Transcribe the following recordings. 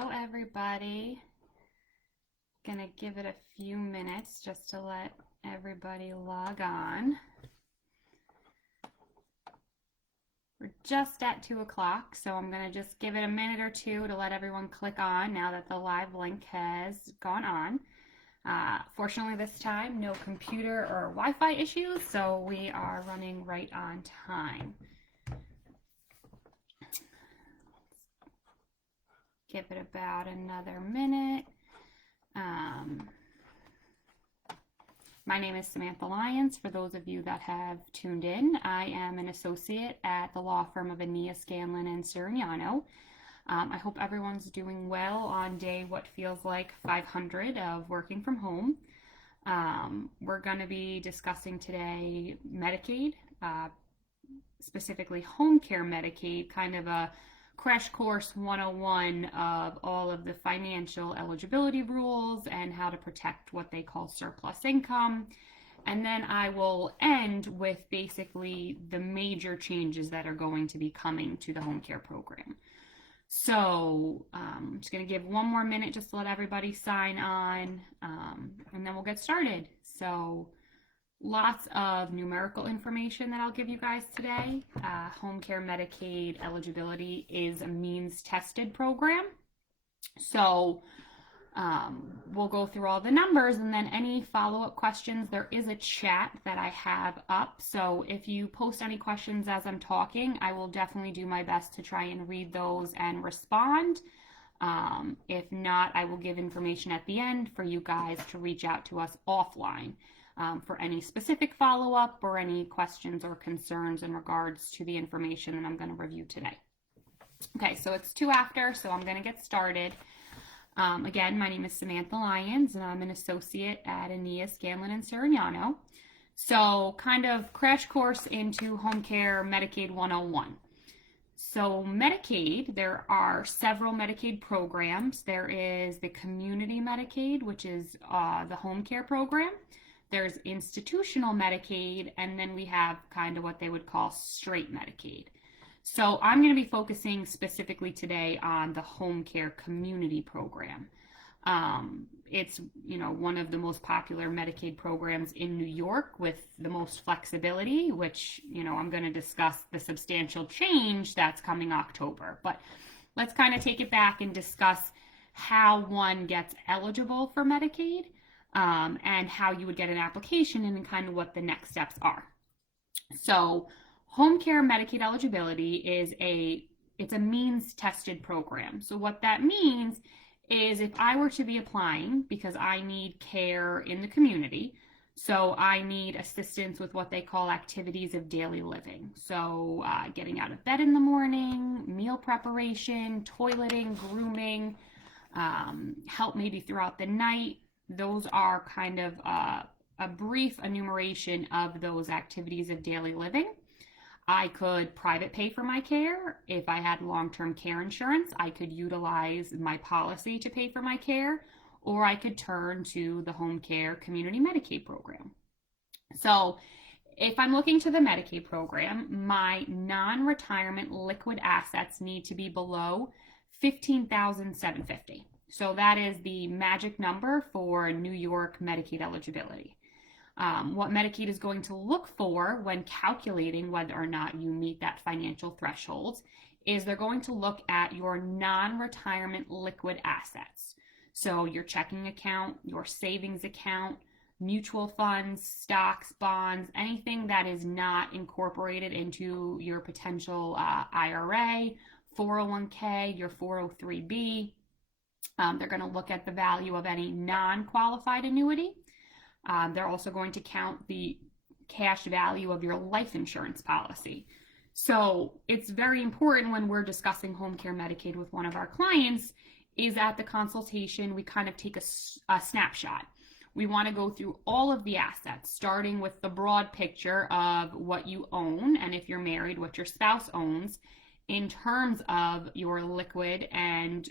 Hello, everybody. Gonna give it a few minutes just to let everybody log on. We're just at 2 o'clock, so I'm gonna just give it a minute or two to let everyone click on now that the live link has gone on. Fortunately, this time, no computer or Wi-Fi issues, so we are running right on time. Give it about another minute. My name is Samantha Lyons. For those of you that have tuned in, I am an associate at the law firm of Ania, Scanlon, and Sirignano. I hope everyone's doing well on day what feels like 500 of working from home. We're going to be discussing today Medicaid, specifically home care Medicaid, kind of a crash course 101 of all of the financial eligibility rules and how to protect what they call surplus income. And then I will end with basically the major changes that are going to be coming to the home care program. So I'm just going to give one more minute just to let everybody sign on, and then we'll get started. So lots of numerical information that I'll give you guys today. Home care Medicaid eligibility is a means tested program. So we'll go through all the numbers, and then any follow-up questions, there is a chat that I have up. So if you post any questions as I'm talking, I will definitely do my best to try and read those and respond. If not, I will give information at the end for you guys to reach out to us offline. For any specific follow-up or any questions or concerns in regards to the information that I'm going to review today. Okay, so it's 2 after, so I'm going to get started. Again, my name is Samantha Lyons, and I'm an associate at Ania, Scanlon, and Sirignano. So kind of crash course into home care Medicaid 101. So Medicaid, there are several Medicaid programs. There is the community Medicaid, which is the home care program. There's institutional Medicaid, and then we have kind of what they would call straight Medicaid. So I'm going to be focusing specifically today on the home care community program. It's, one of the most popular Medicaid programs in New York with the most flexibility, which, I'm going to discuss the substantial change that's coming October. But let's kind of take it back and discuss how one gets eligible for Medicaid. And how you would get an application and kind of what the next steps are. So home care Medicaid eligibility is it's a means tested program. So what that means is if I were to be applying because I need care in the community, so I need assistance with what they call activities of daily living. So getting out of bed in the morning, meal preparation, toileting, grooming, help maybe throughout the night. Those are kind of a brief enumeration of those activities of daily living. I could private pay for my care. If I had long-term care insurance, I could utilize my policy to pay for my care, or I could turn to the home care community Medicaid program. So if I'm looking to the Medicaid program, my non-retirement liquid assets need to be below $15,750. So that is the magic number for New York Medicaid eligibility. What Medicaid is going to look for when calculating whether or not you meet that financial threshold is they're going to look at your non-retirement liquid assets. So your checking account, your savings account, mutual funds, stocks, bonds, anything that is not incorporated into your potential IRA, 401k, your 403b. They're going to look at the value of any non-qualified annuity. They're also going to count the cash value of your life insurance policy. So it's very important when we're discussing home care Medicaid with one of our clients is at the consultation, we kind of take a snapshot. We want to go through all of the assets, starting with the broad picture of what you own, and if you're married, what your spouse owns, in terms of your liquid and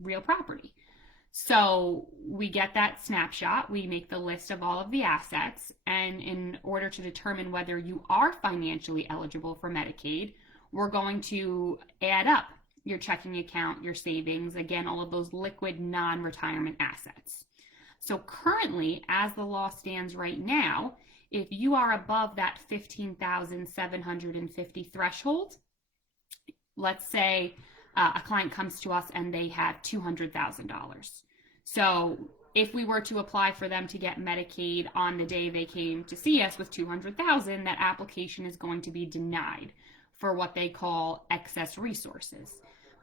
real property. So we get that snapshot, we make the list of all of the assets, and in order to determine whether you are financially eligible for Medicaid, we're going to add up your checking account, your savings, again, all of those liquid non-retirement assets. So currently, as the law stands right now, if you are above that $15,750 threshold, let's say a client comes to us and they have $200,000. So if we were to apply for them to get Medicaid on the day they came to see us with $200,000, that application is going to be denied for what they call excess resources.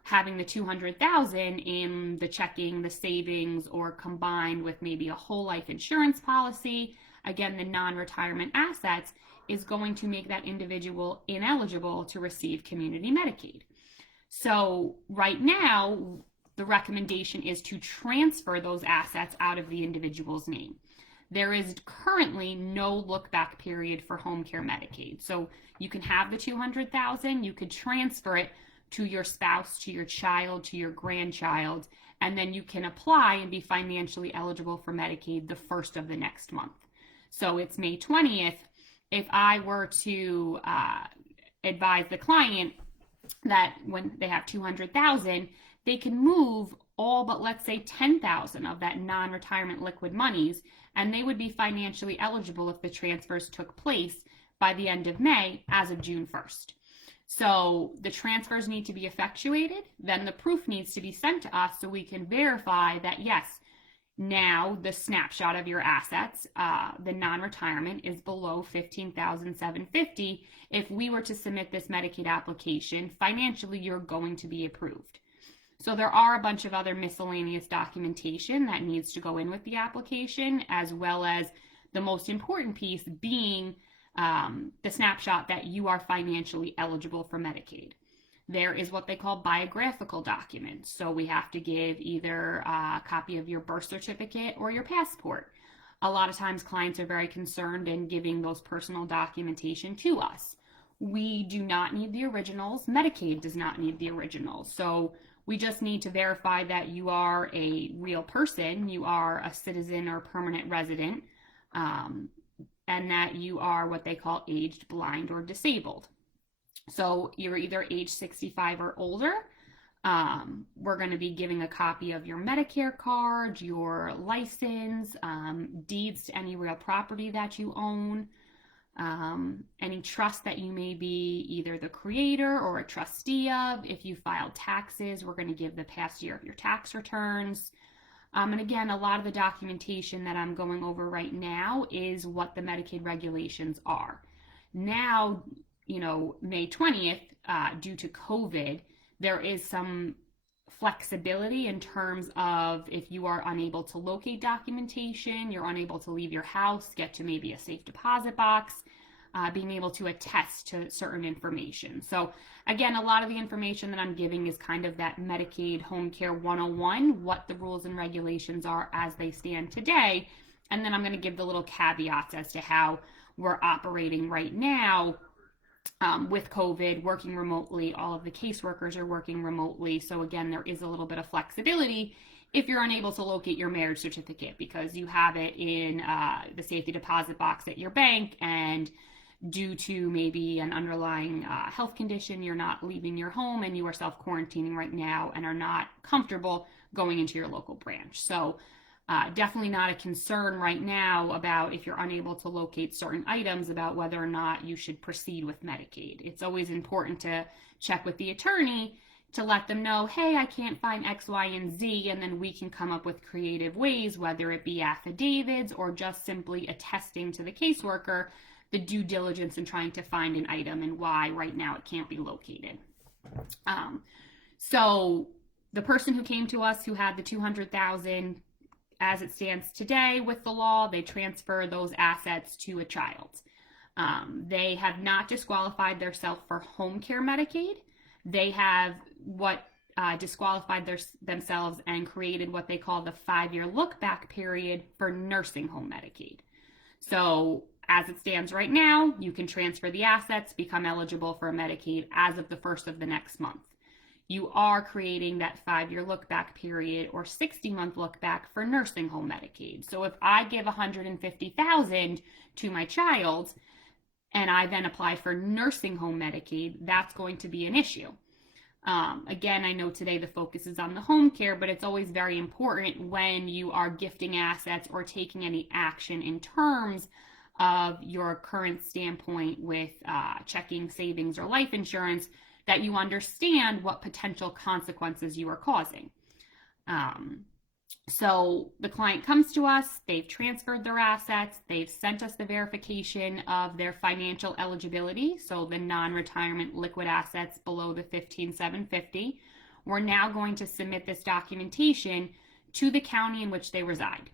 Having the $200,000 in the checking, the savings, or combined with maybe a whole life insurance policy, again, the non-retirement assets, is going to make that individual ineligible to receive community Medicaid. So right now, the recommendation is to transfer those assets out of the individual's name. There is currently no look-back period for home care Medicaid. So you can have the $200,000, you could transfer it to your spouse, to your child, to your grandchild, and then you can apply and be financially eligible for Medicaid the first of the next month. So it's May 20th. If I were to advise the client that when they have $200,000, they can move all but, let's say, $10,000 of that non-retirement liquid monies, and they would be financially eligible if the transfers took place by the end of May as of June 1st. So the transfers need to be effectuated, then the proof needs to be sent to us so we can verify that, yes, now the snapshot of your assets, the non-retirement, is below $15,750. If we were to submit this Medicaid application, financially you're going to be approved. So there are a bunch of other miscellaneous documentation that needs to go in with the application, as well as the most important piece being the snapshot that you are financially eligible for Medicaid. There is what they call biographical documents. So we have to give either a copy of your birth certificate or your passport. A lot of times clients are very concerned in giving those personal documentation to us. We do not need the originals. Medicaid does not need the originals. So we just need to verify that you are a real person, you are a citizen or permanent resident, and that you are what they call aged, blind, or disabled. So you're either age 65 or older. We're going to be giving a copy of your Medicare card, your license, deeds to any real property that you own, any trust that you may be either the creator or a trustee of. If you filed taxes, we're going to give the past year of your tax returns. And again, a lot of the documentation that I'm going over right now is what the Medicaid regulations are. Now, May 20th, due to COVID, there is some flexibility in terms of if you are unable to locate documentation, you're unable to leave your house, get to maybe a safe deposit box, being able to attest to certain information. So again, a lot of the information that I'm giving is kind of that Medicaid Home Care 101, what the rules and regulations are as they stand today. And then I'm going to give the little caveats as to how we're operating right now with COVID, working remotely. All of the caseworkers are working remotely. So again, there is a little bit of flexibility if you're unable to locate your marriage certificate because you have it in the safety deposit box at your bank, and due to maybe an underlying health condition, you're not leaving your home and you are self-quarantining right now and are not comfortable going into your local branch. So definitely not a concern right now about if you're unable to locate certain items about whether or not you should proceed with Medicaid. It's always important to check with the attorney to let them know, hey, I can't find X, Y, and Z, and then we can come up with creative ways, whether it be affidavits or just simply attesting to the caseworker the due diligence in trying to find an item and why right now it can't be located. So the person who came to us who had the $200,000, as it stands today with the law, they transfer those assets to a child. They have not disqualified themselves for home care Medicaid. They have disqualified themselves and created what they call the 5-year look-back period for nursing home Medicaid. So as it stands right now, you can transfer the assets, become eligible for Medicaid as of the first of the next month. You are creating that 5-year look-back period or 60-month look-back for nursing home Medicaid. So if I give $150,000 to my child and I then apply for nursing home Medicaid, that's going to be an issue. Again, I know today the focus is on the home care, but it's always very important when you are gifting assets or taking any action in terms of your current standpoint with checking, savings, or life insurance, that you understand what potential consequences you are causing. So the client comes to us, they've transferred their assets, they've sent us the verification of their financial eligibility, so the non-retirement liquid assets below the $15,750. We're now going to submit this documentation to the county in which they reside.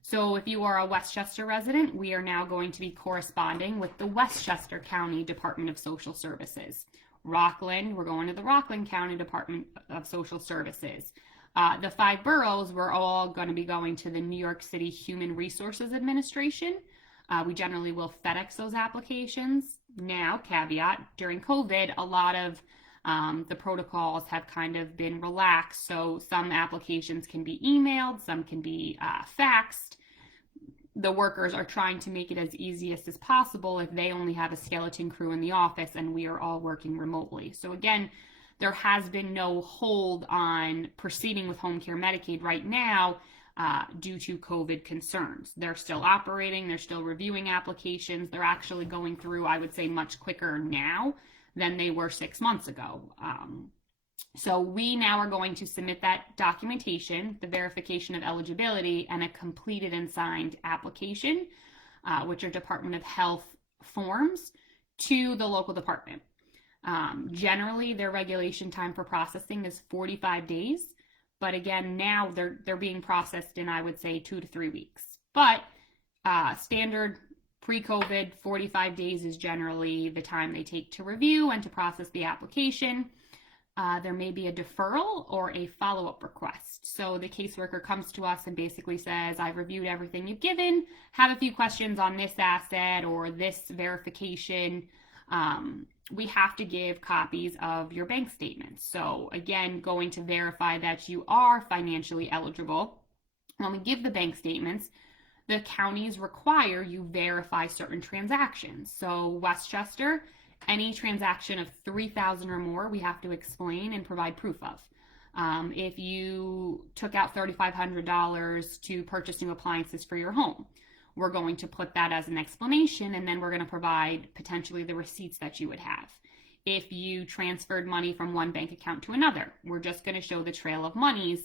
So if you are a Westchester resident, we are now going to be corresponding with the Westchester County Department of Social Services. Rockland, we're going to the Rockland County Department of Social Services. The 5 boroughs, we're all going to be going to the New York City Human Resources Administration. We generally will FedEx those applications. Now, caveat, during COVID, a lot of the protocols have kind of been relaxed. So some applications can be emailed, some can be faxed. The workers are trying to make it as easy as possible if they only have a skeleton crew in the office and we are all working remotely. So again, there has been no hold on proceeding with home care Medicaid right now due to COVID concerns. They're still operating, they're still reviewing applications. They're actually going through, I would say, much quicker now than they were 6 months ago. So we now are going to submit that documentation, the verification of eligibility, and a completed and signed application, which are Department of Health forms, to the local department. Generally, their regulation time for processing is 45 days. But again, now they're being processed in, I would say, 2 to 3 weeks. But standard pre-COVID, 45 days is generally the time they take to review and to process the application. There may be a deferral or a follow-up request. So the caseworker comes to us and basically says, I've reviewed everything you've given, have a few questions on this asset or this verification. We have to give copies of your bank statements. So again, going to verify that you are financially eligible. When we give the bank statements, the counties require you verify certain transactions. So Westchester, any transaction of $3,000 or more, we have to explain and provide proof of. If you took out $3,500 to purchase new appliances for your home, we're going to put that as an explanation, and then we're going to provide potentially the receipts that you would have. If you transferred money from one bank account to another, we're just going to show the trail of monies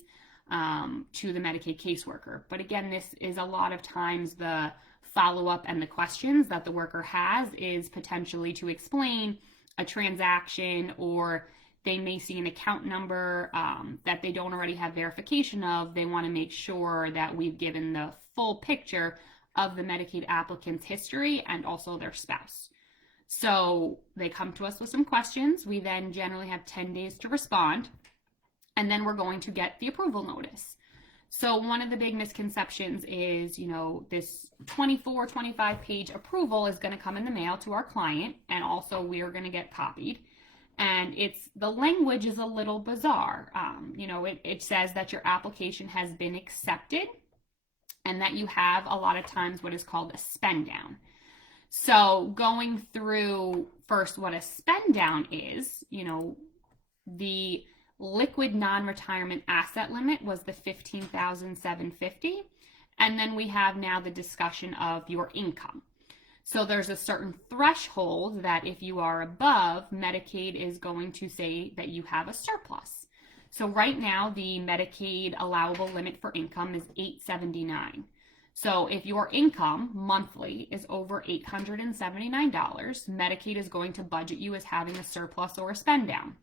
to the Medicaid caseworker. But again, this is a lot of times the follow-up and the questions that the worker has is potentially to explain a transaction, or they may see an account number that they don't already have verification of. They want to make sure that we've given the full picture of the Medicaid applicant's history and also their spouse. So they come to us with some questions. We then generally have 10 days to respond, and then we're going to get the approval notice. So one of the big misconceptions is, this 24, 25 page approval is going to come in the mail to our client, and also we are going to get copied. And the language is a little bizarre. It says that your application has been accepted, and that you have a lot of times what is called a spend down. So going through first what a spend down is, the liquid non-retirement asset limit was the $15,750. And then we have now the discussion of your income. So there's a certain threshold that if you are above, Medicaid is going to say that you have a surplus. So right now, the Medicaid allowable limit for income is $879. So if your income monthly is over $879, Medicaid is going to budget you as having a surplus or a spend down.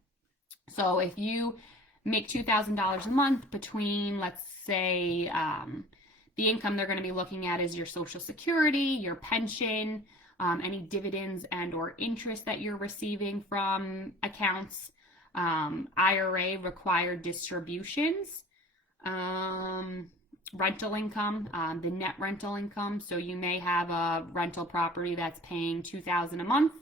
So if you make $2,000 a month between, let's say, the income they're going to be looking at is your Social Security, your pension, any dividends and or interest that you're receiving from accounts, IRA required distributions, rental income, the net rental income. So you may have a rental property that's paying $2,000 a month.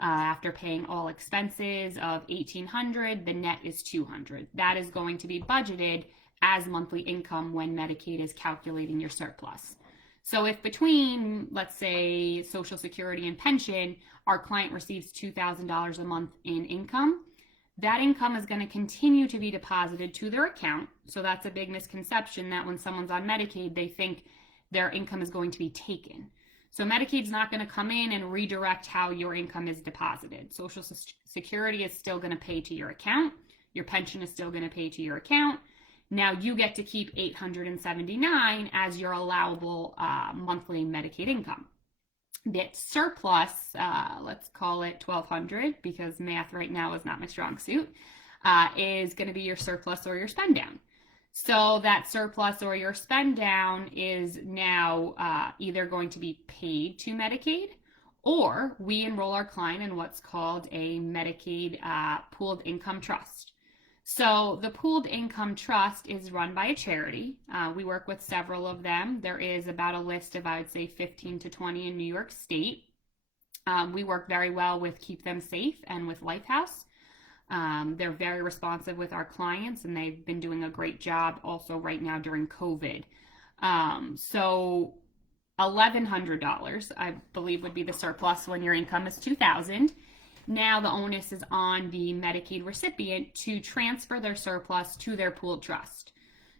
After paying all expenses of $1,800, the net is $200. That is going to be budgeted as monthly income when Medicaid is calculating your surplus. So if between, let's say, Social Security and pension, our client receives $2,000 a month in income, that income is going to continue to be deposited to their account. So that's a big misconception that when someone's on Medicaid, they think their income is going to be taken. So Medicaid's not going to come in and redirect how your income is deposited. Social Security is still going to pay to your account. Your pension is still going to pay to your account. Now you get to keep $879 as your allowable monthly Medicaid income. That surplus, let's call it $1,200 because math right now is not my strong suit, is going to be your surplus or your spend down. So that surplus or your spend down is now either going to be paid to Medicaid, or we enroll our client in what's called a Medicaid pooled income trust. So the pooled income trust is run by a charity. We work with several of them. There is about a list of, I would say, 15 to 20 in New York State. We work very well with Keep Them Safe and with Lifehouse. They're very responsive with our clients, and they've been doing a great job also right now during COVID. So $1,100, I believe, would be the surplus when your income is $2,000. Now the onus is on the Medicaid recipient to transfer their surplus to their pooled trust.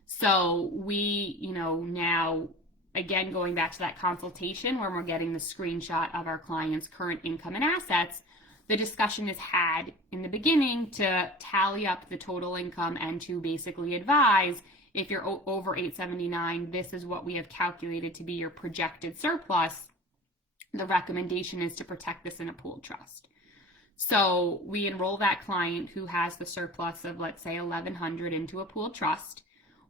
So we, now, again, going back to that consultation where we're getting the screenshot of our client's current income and assets, the discussion is had in the beginning to tally up the total income and to basically advise, if you're over $879, this is what we have calculated to be your projected surplus. The recommendation is to protect this in a pooled trust. So we enroll that client who has the surplus of, let's say, $1,100 into a pooled trust.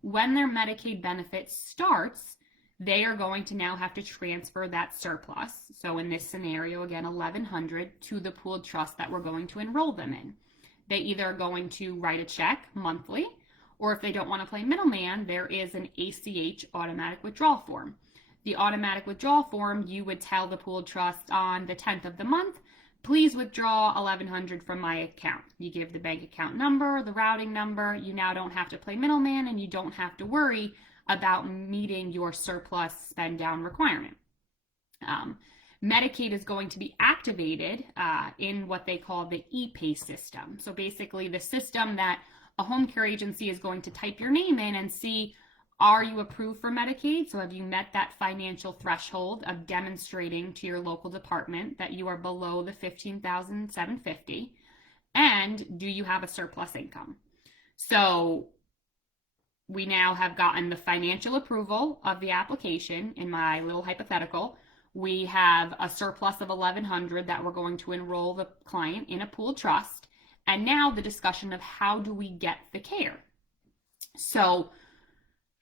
When their Medicaid benefit starts, they are going to now have to transfer that surplus. So in this scenario, again, $1,100 to the pooled trust that we're going to enroll them in. They either are going to write a check monthly, or if they don't want to play middleman, there is an ACH automatic withdrawal form. The automatic withdrawal form, you would tell the pooled trust on the 10th of the month, please withdraw $1,100 from my account. You give the bank account number, the routing number. You now don't have to play middleman, and you don't have to worry about meeting your surplus spend down requirement. Medicaid is going to be activated in what they call the e-pay system. So basically the system that a home care agency is going to type your name in and see, are you approved for Medicaid? So have you met that financial threshold of demonstrating to your local department that you are below the $15,750? And do you have a surplus income? So we now have gotten the financial approval of the application. In my little hypothetical, we have a surplus of $1,100 that we're going to enroll the client in a pooled trust. And now the discussion of how do we get the care? So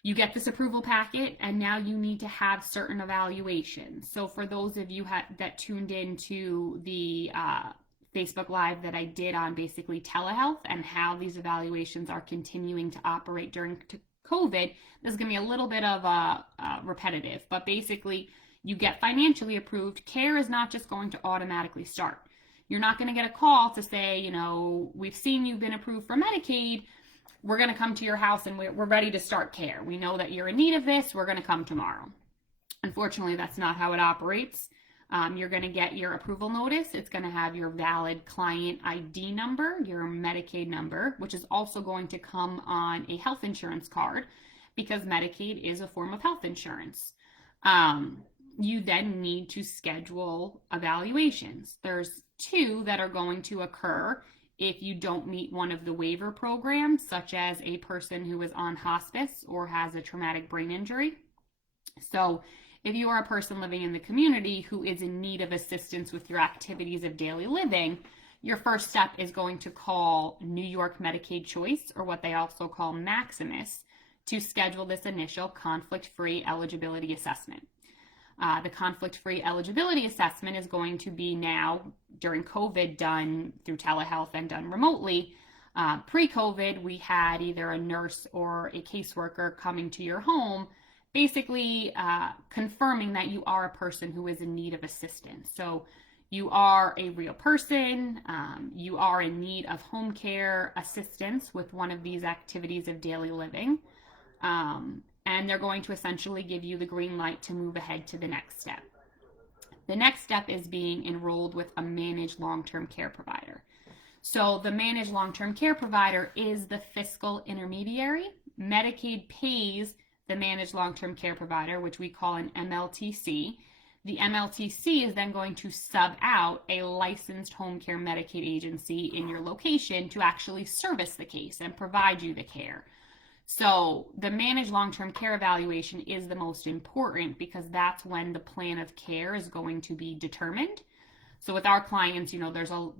you get this approval packet, and now you need to have certain evaluations. So for those of you that tuned into the Facebook Live that I did on basically telehealth and how these evaluations are continuing to operate during COVID, this is going to be a little bit of repetitive, but basically you get financially approved. Care is not just going to automatically start. You're not going to get a call to say, we've seen you've been approved for Medicaid. We're going to come to your house and we're ready to start care. We know that you're in need of this. We're going to come tomorrow. Unfortunately, that's not how it operates. You're going to get your approval notice. It's going to have your valid client ID number, your Medicaid number, which is also going to come on a health insurance card because Medicaid is a form of health insurance. You then need to schedule evaluations. There's 2 that are going to occur if you don't meet one of the waiver programs, such as a person who is on hospice or has a traumatic brain injury. So if you are a person living in the community who is in need of assistance with your activities of daily living, your first step is going to call New York Medicaid Choice, or what they also call Maximus, to schedule this initial conflict-free eligibility assessment. The conflict-free eligibility assessment is going to be now, during COVID, done through telehealth and done remotely. Pre-COVID, we had either a nurse or a caseworker coming to your home, basically confirming that you are a person who is in need of assistance. So you are a real person, you are in need of home care assistance with one of these activities of daily living. And they're going to essentially give you the green light to move ahead to the next step. The next step is being enrolled with a managed long-term care provider. So the managed long-term care provider is the fiscal intermediary. Medicaid pays the managed long-term care provider, which we call an MLTC. The MLTC is then going to sub out a licensed home care Medicaid agency in your location to actually service the case and provide you the care. So the managed long-term care evaluation is the most important because that's when the plan of care is going to be determined. So with our clients,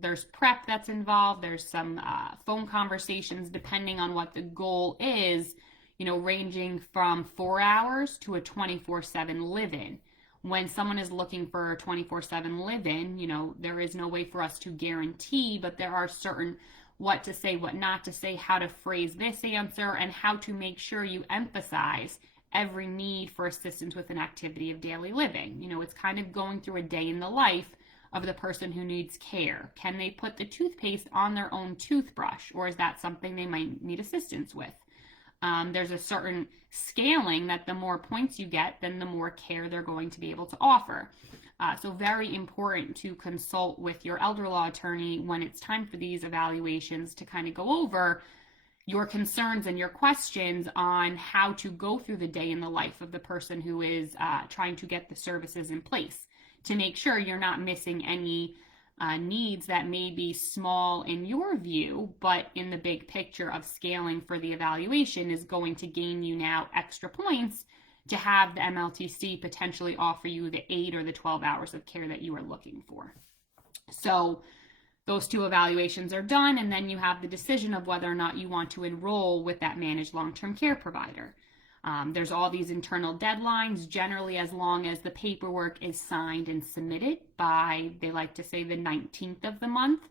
there's prep that's involved. There's some phone conversations depending on what the goal is, ranging from 4 hours to a 24/7 live-in. When someone is looking for a 24/7 live-in, there is no way for us to guarantee, but there are certain what to say, what not to say, how to phrase this answer, and how to make sure you emphasize every need for assistance with an activity of daily living. It's kind of going through a day in the life of the person who needs care. Can they put the toothpaste on their own toothbrush, or is that something they might need assistance with? There's a certain scaling that the more points you get, then the more care they're going to be able to offer. So very important to consult with your elder law attorney when it's time for these evaluations to kind of go over your concerns and your questions on how to go through the day in the life of the person who is trying to get the services in place, to make sure you're not missing any needs that may be small in your view, but in the big picture of scaling for the evaluation is going to gain you now extra points to have the MLTC potentially offer you the 8 or the 12 hours of care that you are looking for. So those two evaluations are done, and then you have the decision of whether or not you want to enroll with that managed long-term care provider. There's all these internal deadlines, generally as long as the paperwork is signed and submitted by, they like to say, the 19th of the month.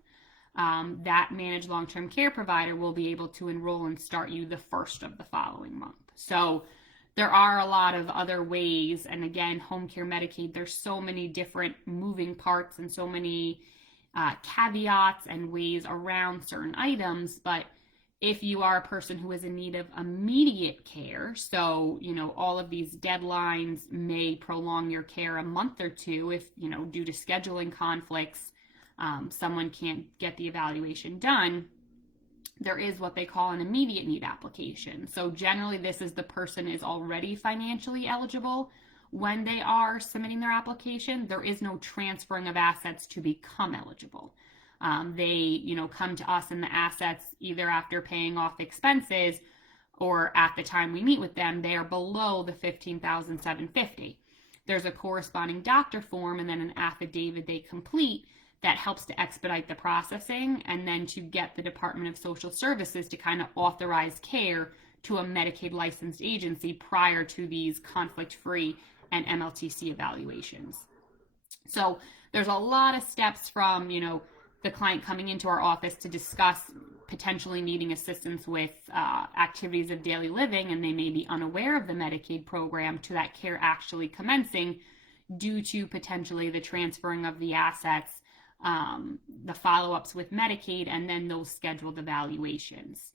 That managed long-term care provider will be able to enroll and start you the first of the following month. So there are a lot of other ways, and again, home care Medicaid, there's so many different moving parts and so many caveats and ways around certain items, but if you are a person who is in need of immediate care, so, all of these deadlines may prolong your care a month or two if, due to scheduling conflicts, someone can't get the evaluation done, there is what they call an immediate need application. So generally this is the person is already financially eligible when they are submitting their application. There is no transferring of assets to become eligible. They, come to us and the assets, either after paying off expenses or at the time we meet with them, they are below the $15,750. There's a corresponding doctor form and then an affidavit they complete that helps to expedite the processing and then to get the Department of Social Services to kind of authorize care to a Medicaid licensed agency prior to these conflict-free and MLTC evaluations. So there's a lot of steps from, the client coming into our office to discuss potentially needing assistance with activities of daily living, and they may be unaware of the Medicaid program, to that care actually commencing due to potentially the transferring of the assets, the follow-ups with Medicaid, and then those scheduled evaluations.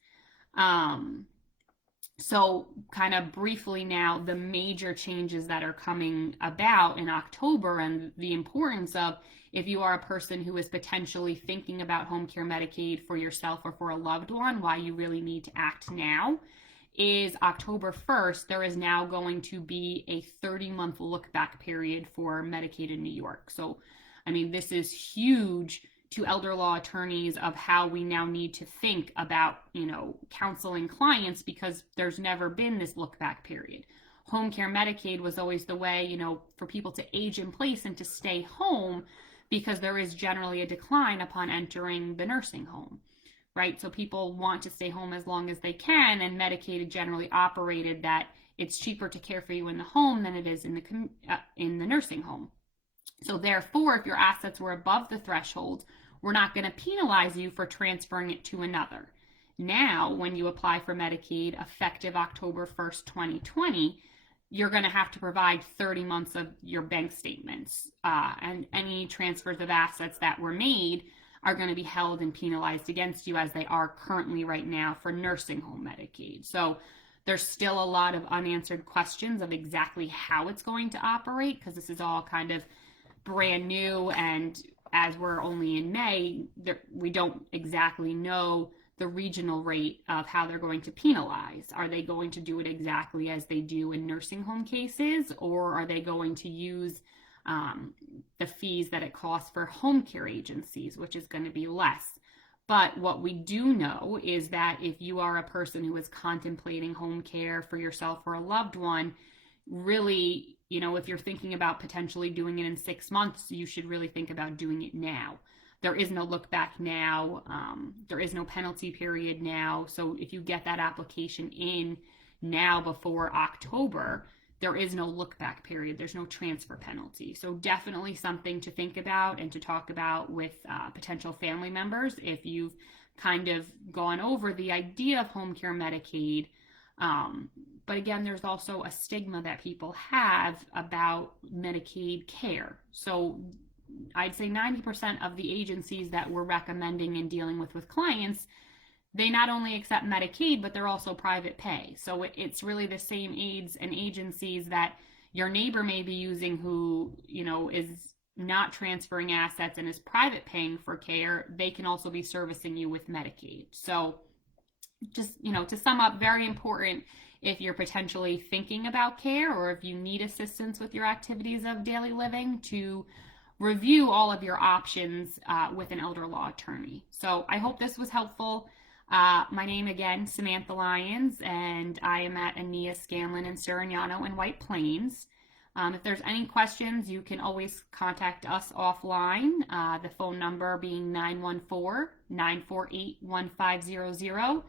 So kind of briefly now, the major changes that are coming about in October and the importance of, if you are a person who is potentially thinking about home care Medicaid for yourself or for a loved one, why you really need to act now, is October 1st, there is now going to be a 30-month look-back period for Medicaid in New York. So, this is huge to elder law attorneys of how we now need to think about, counseling clients, because there's never been this look-back period. Home care Medicaid was always the way, for people to age in place and to stay home, because there is generally a decline upon entering the nursing home, right? So people want to stay home as long as they can, and Medicaid generally operated that it's cheaper to care for you in the home than it is in the nursing home. So therefore, if your assets were above the threshold, we're not going to penalize you for transferring it to another. Now, when you apply for Medicaid effective October 1st, 2020, you're going to have to provide 30 months of your bank statements, and any transfers of assets that were made are going to be held and penalized against you, as they are currently right now for nursing home Medicaid. So there's still a lot of unanswered questions of exactly how it's going to operate, because this is all kind of brand new, and as we're only in May, we don't exactly know the regional rate of how they're going to penalize. Are they going to do it exactly as they do in nursing home cases, or are they going to use the fees that it costs for home care agencies, which is going to be less? But what we do know is that if you are a person who is contemplating home care for yourself or a loved one, really, if you're thinking about potentially doing it in 6 months, you should really think about doing it now. There is no look back now. There is no penalty period now. So if you get that application in now before October, there is no look back period. There's no transfer penalty. So definitely something to think about and to talk about with potential family members if you've kind of gone over the idea of home care Medicaid. But again, there's also a stigma that people have about Medicaid care. So I'd say 90% of the agencies that we're recommending and dealing with clients, they not only accept Medicaid, but they're also private pay. So it's really the same aides and agencies that your neighbor may be using who, is not transferring assets and is private paying for care. They can also be servicing you with Medicaid. So just, to sum up, very important if you're potentially thinking about care or if you need assistance with your activities of daily living to review all of your options with an elder law attorney. So I hope this was helpful. My name again, Samantha Lyons, and I am at Ania Scanlon and Surignano in White Plains. If there's any questions, you can always contact us offline, the phone number being 914-948-1500.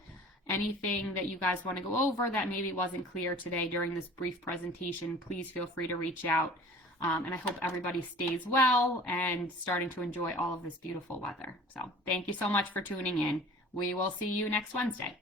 Anything that you guys want to go over that maybe wasn't clear today during this brief presentation, please feel free to reach out. And I hope everybody stays well and starting to enjoy all of this beautiful weather. So thank you so much for tuning in. We will see you next Wednesday.